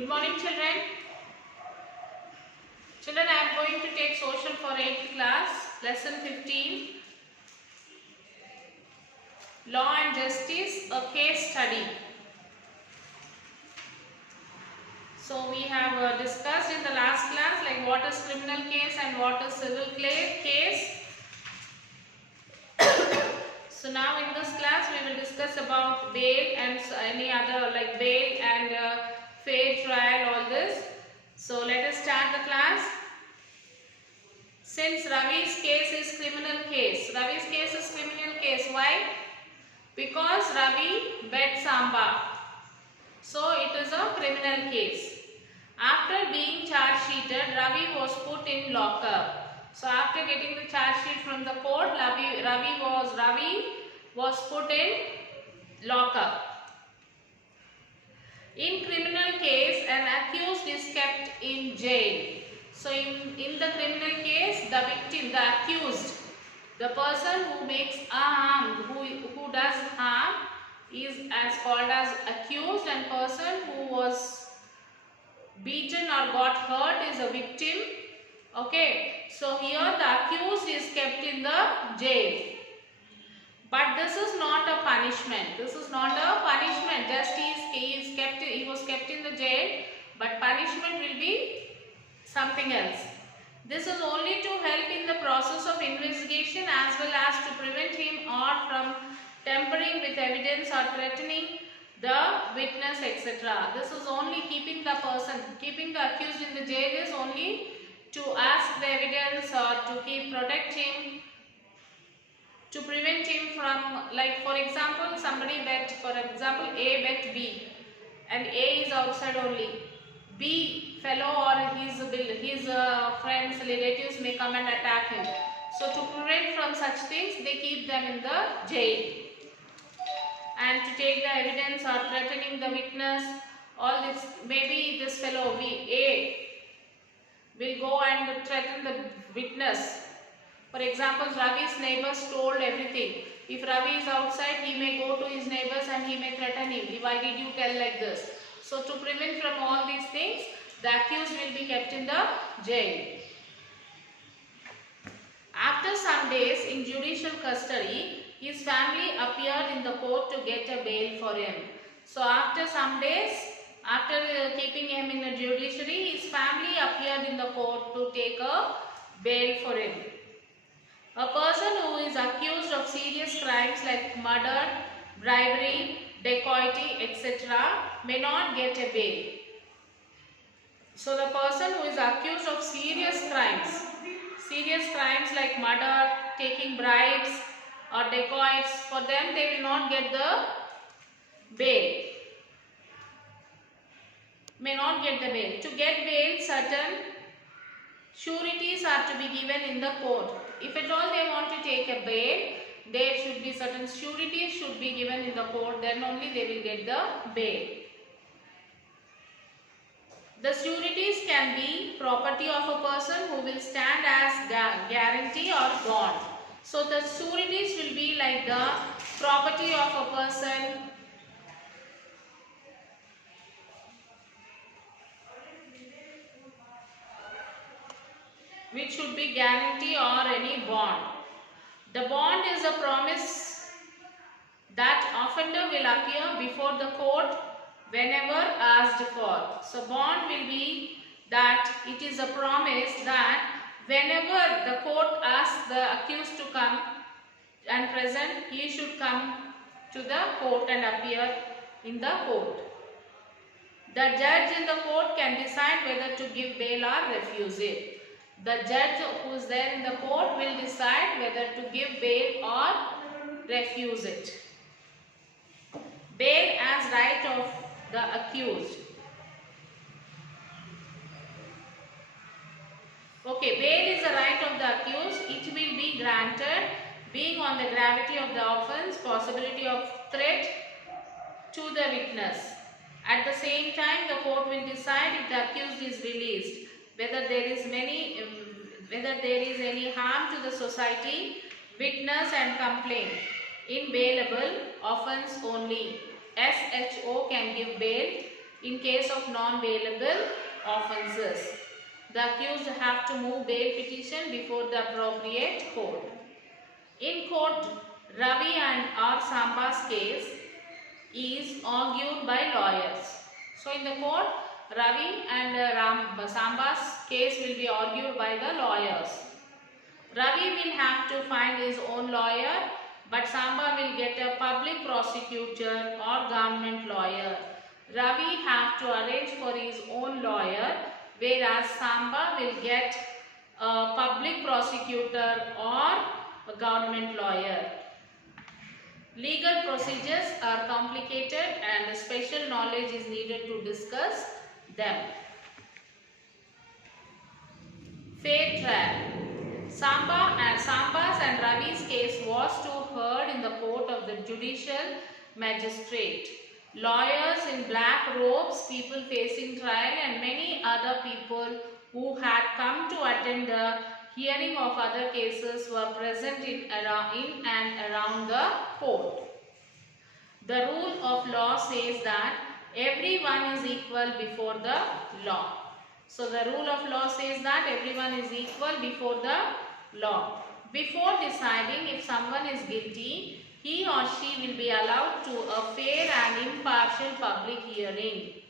Good morning, children. Children, I am going to take social for 8th class, lesson 15, Law and Justice, a case study. So we have discussed in the last class like what is criminal case and what is civil case. So now in this class we will discuss about bail and any other like bail and fair trial, all this. So let us start the class. Since Ravi's case is criminal case. Ravi's case is criminal case. Why? Because Ravi bet Samba. So it is a criminal case. After being charge sheeted, Ravi was put in lockup. So after getting the charge sheet from the court, Ravi was put in lockup. In criminal case, an accused is kept in jail. So in the criminal case, the victim, the accused, the person who makes a harm, who does harm is as called as accused, and person who was beaten or got hurt is a victim. Okay, so here the accused is kept in the jail. But this is not a punishment. This is not a punishment. Just he was kept in the jail, but punishment will be something else. This is only to help in the process of investigation as well as to prevent him or from tampering with evidence or threatening the witness, etc. This is only keeping the accused in the jail is only to ask the evidence or to protect him, to prevent him from, like for example, somebody bet, for example, A bet B and A is outside only. B fellow or his friends, relatives may come and attack him. So to prevent from such things, they keep them in the jail. And to take the evidence or threatening the witness, all this, maybe this fellow A will go and threaten the witness. For example, Ravi's neighbors told everything. If Ravi is outside, he may go to his neighbors and he may threaten him. Why did you tell like this? So to prevent from all these things, the accused will be kept in the jail. After some days in judicial custody, his family appeared in the court to get a bail for him. So after some days, after keeping him in the judiciary, his family appeared in the court to take a bail for him. A person who is accused of serious crimes like murder, bribery, dacoity, etc. may not get a bail. So the person who is accused of serious crimes like murder, taking bribes or dacoits, for them they will not get the bail. May not get the bail. To get bail, certain sureties are to be given in the court. If at all they want to take a bail, there should be certain sureties should be given in the court, then only they will get the bail. The sureties can be property of a person who will stand as guarantee or bond. So the sureties will be like the property of a person which should be guarantee or any bond. The bond is a promise that offender will appear before the court whenever asked for. So bond will be that it is a promise that whenever the court asks the accused to come and present, he should come to the court and appear in the court. The judge in the court can decide whether to give bail or refuse it. The judge who is there in the court will decide whether to give bail or refuse it. Bail as right of the accused. Okay, bail is a right of the accused. It will be granted being on the gravity of the offence, possibility of threat to the witness. At the same time, the court will decide if the accused is released, whether there is any harm to the society, witness and complaint. In bailable offence only, SHO can give bail. in case of non-bailable offences. The accused have to move bail petition before the appropriate court. In court, Ravi and R. Samba's case is argued by lawyers. So in the court, Ravi and Samba's case will be argued by the lawyers. Ravi will have to find his own lawyer, but Samba will get a public prosecutor or government lawyer. Ravi have to arrange for his own lawyer, whereas Samba will get a public prosecutor or a government lawyer. Legal procedures are complicated and special knowledge is needed to discuss them. Fair trial. Samba's and Ravi's case was to heard in the court of the judicial magistrate. Lawyers in black robes, people facing trial and many other people who had come to attend the hearing of other cases were present in and around the court. The rule of law says that everyone is equal before the law. So the rule of law says that everyone is equal before the law. Before deciding if someone is guilty, he or she will be allowed to a fair and impartial public hearing.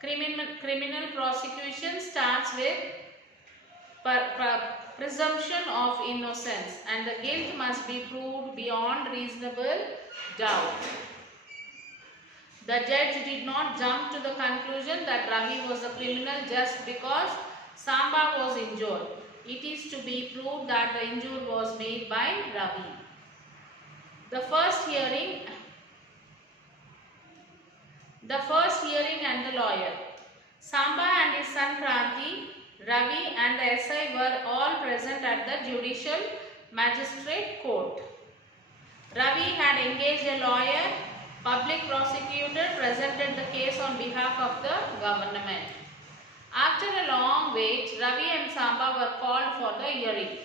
Criminal prosecution starts with presumption of innocence and the guilt must be proved beyond reasonable doubt. The judge did not jump to the conclusion that Ravi was a criminal just because Samba was injured. It is to be proved that the injury was made by Ravi. The first hearing and the lawyer. Samba and his son Kranti, Ravi and the SI were all present at the judicial magistrate court. Ravi had engaged a lawyer. Public prosecutor presented the case on behalf of the government. After a long wait, Ravi and Samba were called for the hearing.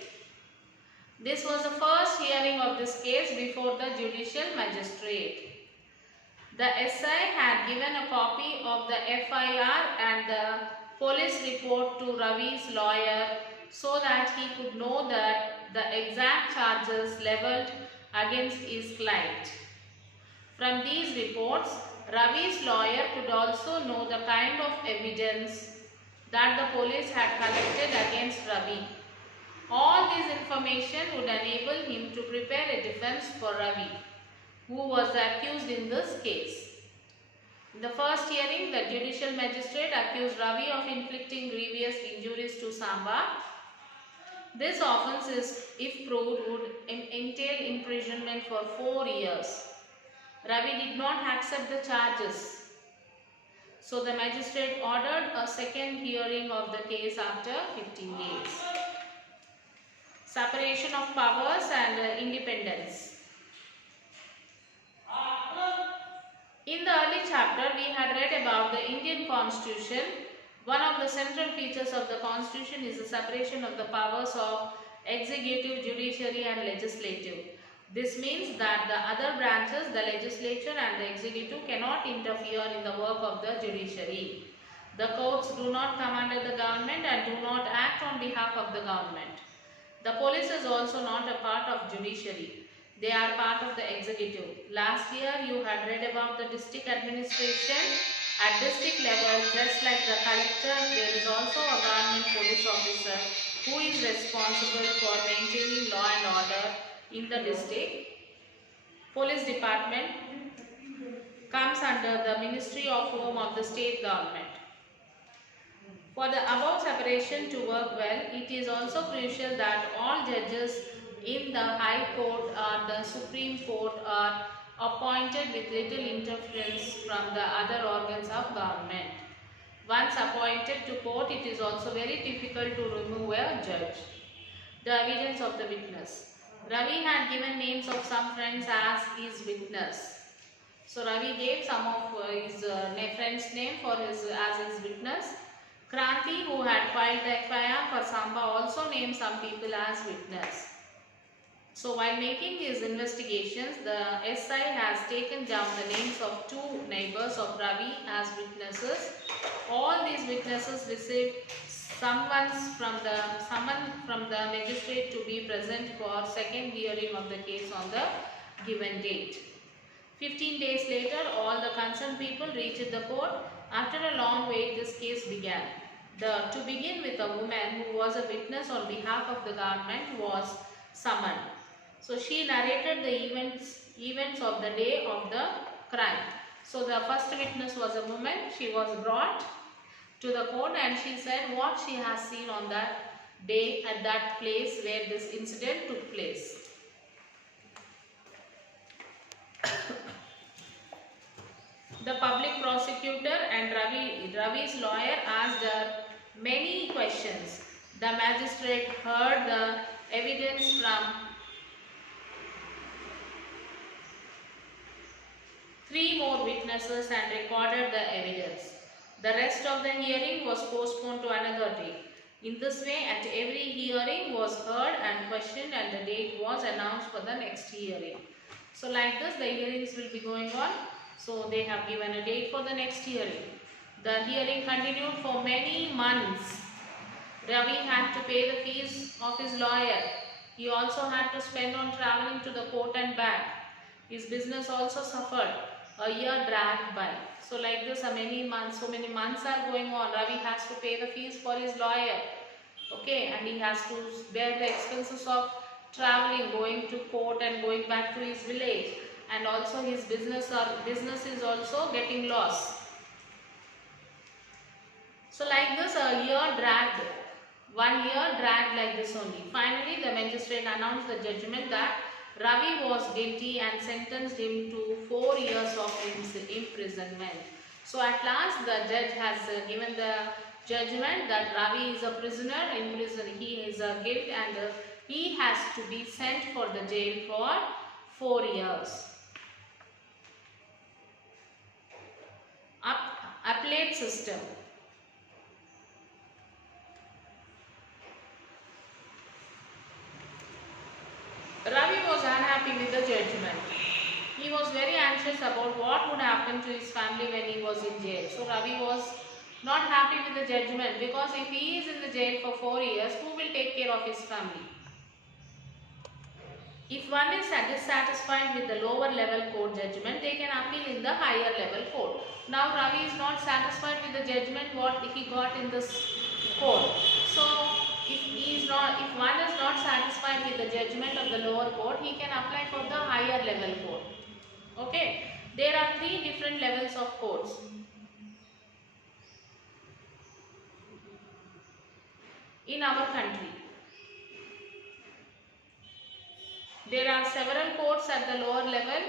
This was the first hearing of this case before the judicial magistrate. The SI had given a copy of the FIR and the police report to Ravi's lawyer so that he could know that the exact charges leveled against his client. From these reports, Ravi's lawyer could also know the kind of evidence that the police had collected against Ravi. All this information would enable him to prepare a defense for Ravi, who was accused in this case. In the first hearing, the judicial magistrate accused Ravi of inflicting grievous injuries to Samba. This offence, if proved, would entail imprisonment for 4 years. Ravi did not accept the charges. So the magistrate ordered a second hearing of the case after 15 days. Separation of powers and independence. In the early chapter, we had read about the Indian Constitution. One of the central features of the Constitution is the separation of the powers of executive, judiciary and legislative. This means that the other branches, the legislature and the executive, cannot interfere in the work of the judiciary. The courts do not come under the government and do not act on behalf of the government. The police is also not a part of judiciary. They are part of the executive. Last year you had read about the district administration. At district level, just like the collector, there is also a government police officer who is responsible for maintaining law and order in the district. Police department comes under the Ministry of Home of the state government. For the above separation to work well, it is also crucial that all judges in the High Court or the Supreme Court are appointed with little interference from the other organs of government. Once appointed to court, it is also very difficult to remove a judge. The evidence of the witness. Ravi had given names of some friends as his witness. So Ravi gave some of his friends' name as his witness. Kranti, who had filed the FIR for Samba, also named some people as witness. So while making his investigations, the SI has taken down the names of two neighbors of Ravi as witnesses. All these witnesses received summon from the magistrate to be present for second hearing of the case on the given date. 15 days later, all the concerned people reached the court. After a long wait, this case began. To begin with, a woman who was a witness on behalf of the government was summoned. So she narrated the events of the day of the crime. So the first witness was a woman. She was brought to the court and she said what she has seen on that day at that place where this incident took place. The public prosecutor and Ravi's lawyer asked her many questions. The magistrate heard the evidence from 3 more witnesses and recorded the evidence. The rest of the hearing was postponed to another day. In this way, at every hearing was heard and questioned and the date was announced for the next hearing. So like this, the hearings will be going on. So they have given a date for the next hearing. The hearing continued for many months. Ravi had to pay the fees of his lawyer. He also had to spend on traveling to the court and back. His business also suffered. A year dragged by. So like this, so many months are going on. Ravi has to pay the fees for his lawyer. Okay, and he has to bear the expenses of traveling, going to court and going back to his village. And also his business is also getting lost. So like this, a year dragged. 1 year dragged like this only. Finally, the magistrate announced the judgment that Ravi was guilty and sentenced him to 4 years of imprisonment. So at last the judge has given the judgment that Ravi is a prisoner in prison. He is a guilt and he has to be sent for the jail for 4 years. Appellate system. Ravi was unhappy with the judgment. He was very anxious about what would happen to his family when he was in jail. So Ravi was not happy with the judgment because if he is in the jail for 4 years, who will take care of his family? If one is dissatisfied with the lower level court judgment, they can appeal in the higher level court. Now Ravi is not satisfied with the judgment what he got in this court. So if one is not satisfied with the judgment of the lower court, he can apply for the higher level court. Okay, there are 3 different levels of courts. In our country, there are several courts at the lower level.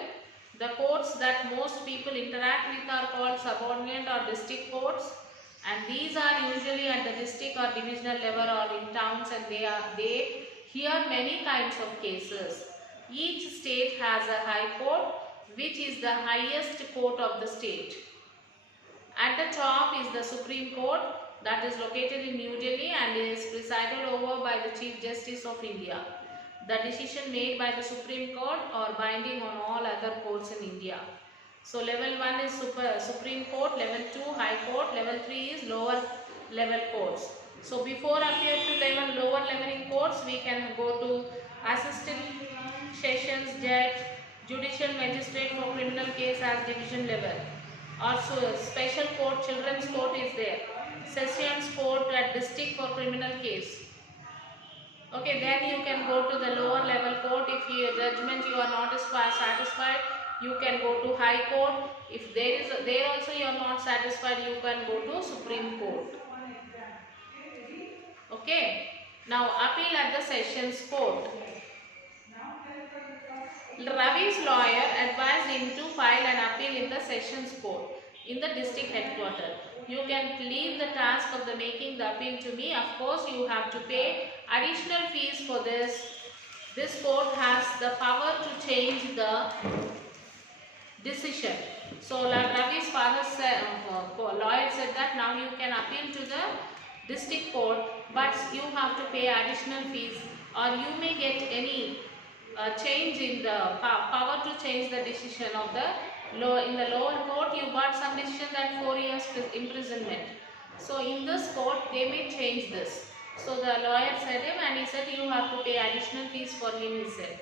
The courts that most people interact with are called subordinate or district courts, and these are usually at the district or divisional level or in towns, and they hear many kinds of cases. Each state has a high court, which is the highest court of the state. At the top is the Supreme Court, that is located in New Delhi and is presided over by the Chief Justice of India. The decision made by the Supreme Court are binding on all other courts in India. So level 1 is Supreme Court, level 2 High Court, level 3 is lower level courts. So before appear to lower leveling courts, we can go to Assistant Sessions Judge, Judicial Magistrate for criminal case as division level. Also Special Court, Children's Court is there. Sessions Court at district for criminal case. Okay, then you can go to the lower level court. If your judgment you are not satisfied, you can go to High Court. If there also you are not satisfied, you can go to Supreme Court. Okay. Now appeal at the Sessions Court. Ravi's lawyer advised him to file an appeal in the Sessions Court in the district headquarters. You can leave the task of the making the appeal to me. Of course, you have to pay additional fees for this. This court has the power to change the decision. So Ravi's father said, lawyer said that now you can appeal to the district court, but you have to pay additional fees, or you may get any change in the power to change the decision of the in the lower court. You got some decision that 4 years imprisonment. So in this court they may change this. So the lawyer said him, and he said you have to pay additional fees for him. He said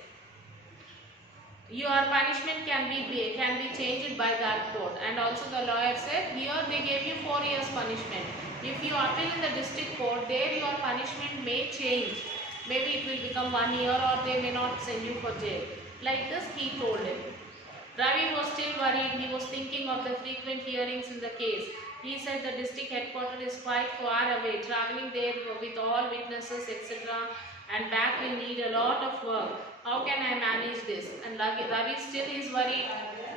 your punishment can be changed by that court. And also the lawyer said here they gave you 4 years punishment. If you appeal in the district court, there your punishment may change. Maybe it will become 1 year, or they may not send you for jail. Like this he told him. Ravi was still worried. He was thinking of the frequent hearings in the case. He said the district headquarters is quite far away. Traveling there with all witnesses, etc., and back will need a lot of work. How can I manage this? And Ravi still is worried.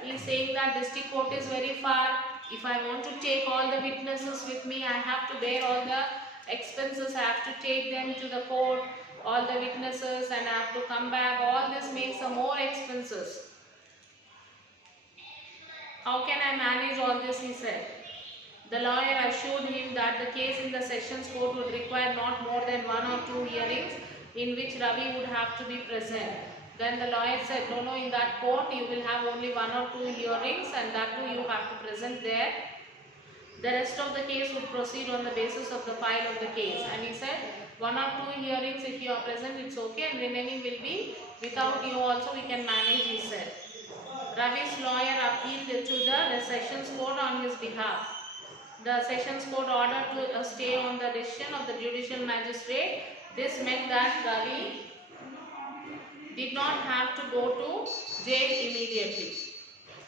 He is saying that district court is very far. If I want to take all the witnesses with me, I have to bear all the expenses. I have to take them to the court, all the witnesses, and I have to come back. All this makes some more expenses. How can I manage all this? He said. The lawyer assured him that the case in the sessions court would require not more than 1 or 2 hearings in which Ravi would have to be present. Then the lawyer said, no, in that court you will have only 1 or 2 hearings, and that too you have to present there. The rest of the case would proceed on the basis of the file of the case. And he said 1 or 2 hearings if you are present, it's okay, and remaining will be without you also we can manage, he said. Ravi's lawyer appealed to the sessions court on his behalf. The sessions court ordered to stay on the decision of the judicial magistrate. This meant that Ravi did not have to go to jail immediately.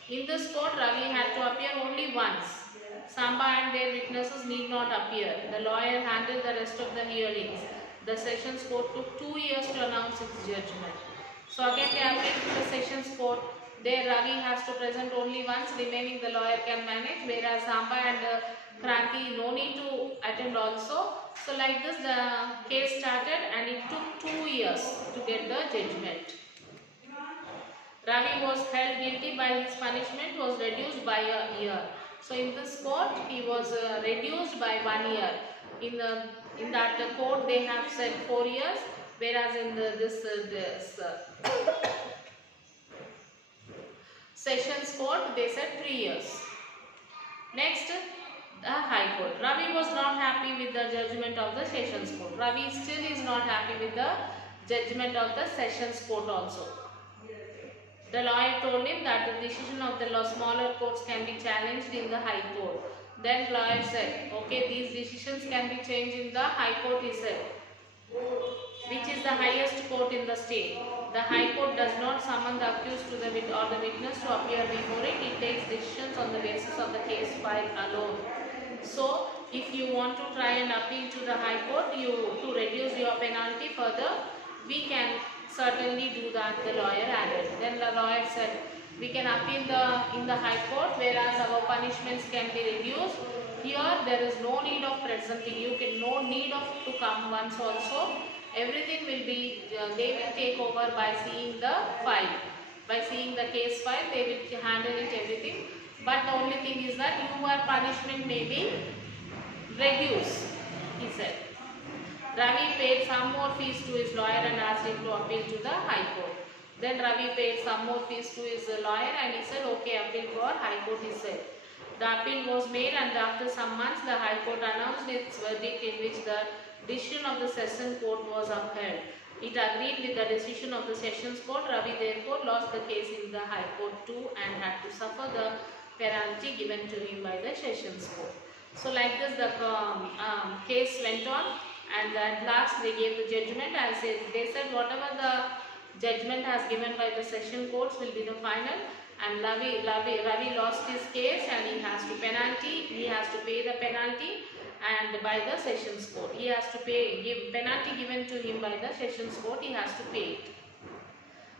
In this court, Ravi had to appear only once. Samba and their witnesses need not appear. The lawyer handled the rest of the hearings. The sessions court took 2 years to announce its judgment. So again they appealed to the sessions court. There Ravi has to present only once, remaining the lawyer can manage, whereas Samba and Kranti no need to attend also. So like this the case started, and it took 2 years to get the judgment. Ravi was held guilty by his punishment was reduced by a year. So in this court he was reduced by 1 year. In that court they have said 4 years, whereas in this sessions court they said 3 years. Next, the High Court. Ravi was not happy with the judgment of the Sessions Court. Ravi still is not happy with the judgment of the Sessions Court also. The lawyer told him that the decision of the smaller courts can be challenged in the High Court. Then lawyer said, okay, these decisions can be changed in the High Court, he said, which is the highest court in the state. The High Court does not summon the accused to the witness to appear before it. It takes decisions on the basis of the case file alone. So, if you want to try and appeal to the High Court, to reduce your penalty further, we can certainly do that, the lawyer added. Then the lawyer said, we can appeal in the High Court, whereas our punishments can be reduced. Here there is no need of presenting. You can no need of to come once also. Everything will be, they will take over by seeing the file. By seeing the case file, they will handle it everything. But the only thing is that your punishment may be reduced, he said. Ravi paid some more fees to his lawyer and asked him to appeal to the High Court. Then Ravi paid some more fees to his lawyer and he said, okay, appeal for High Court, he said. The appeal was made, and after some months the High Court announced its verdict in which the decision of the Sessions Court was upheld. It agreed with the decision of the Sessions Court. Ravi therefore lost the case in the High Court too and had to suffer the penalty given to him by the Sessions Court. So like this the case went on, and at last they gave the judgment, and they said whatever the judgment has given by the Session Courts will be the final. And Ravi lost his case, and he has to pay the penalty, and by the Sessions Court he has to give penalty given to him by the Sessions Court, he has to pay it.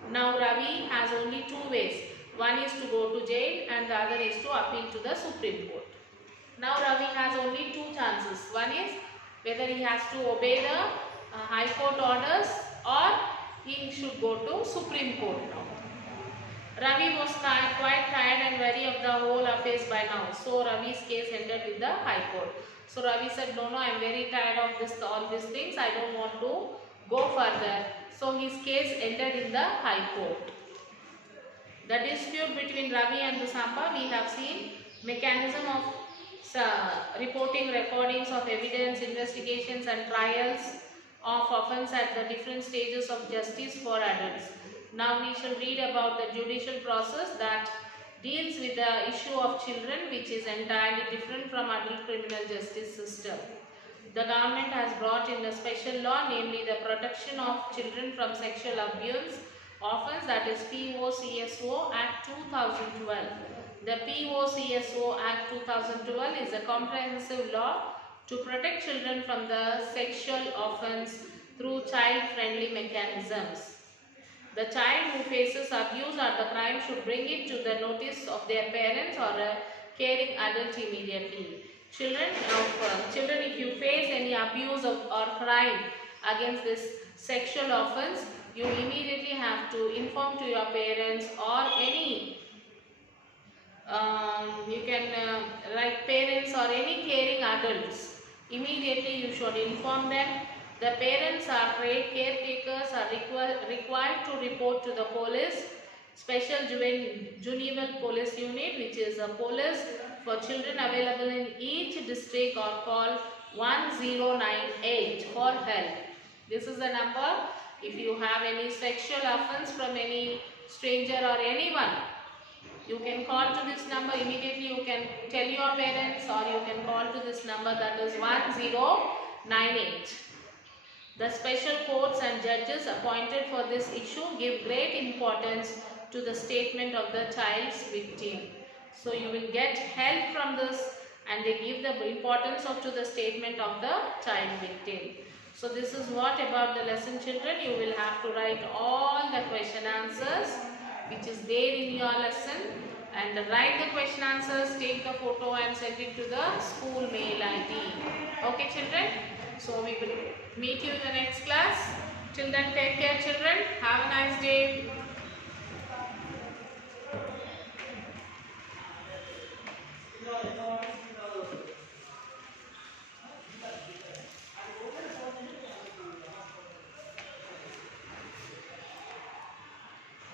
Now Ravi has only 2 ways. One is to go to jail and the other is to appeal to the Supreme Court. Now Ravi has only 2 chances. One is whether he has to obey the High Court orders, or he should go to Supreme Court now. Ravi was quite tired and weary of the whole affairs by now. So Ravi's case ended with the High Court. So Ravi said, no, I am very tired of all these things. I don't want to go further. So his case ended in the High Court. The dispute between Ravi and Dusamba, we have seen mechanism of reporting recordings of evidence, investigations and trials of offence at the different stages of justice for adults. Now we shall read about the judicial process that deals with the issue of children, which is entirely different from adult criminal justice system. The government has brought in a special law, namely the Protection of Children from Sexual Abuse Offence, that is POCSO Act 2012. The POCSO Act 2012 is a comprehensive law to protect children from the sexual offence through child-friendly mechanisms. The child who faces abuse or the crime should bring it to the notice of their parents or a caring adult immediately. Children, if you face any abuse or crime against this sexual offence, you immediately have to inform to your parents or any you can write parents or any caring adults. Immediately you should inform them. The parents or caretakers are required to report to the police, special juvenile police unit, which is a police for children available in each district, or call 1098 for help. This is the number. If you have any sexual offence from any stranger or anyone, you can call to this number immediately. You can tell your parents or you can call to this number, that is 1098. The special courts and judges appointed for this issue give great importance to the statement of the child's victim. So you will get help from this, and they give the importance to the statement of the child victim. So this is what about the lesson, children. You will have to write all the question answers which is there in your lesson, and write the question answers, take the photo and send it to the school mail ID. Okay children, so we will meet you in the next class. Till then, take care children. Have a nice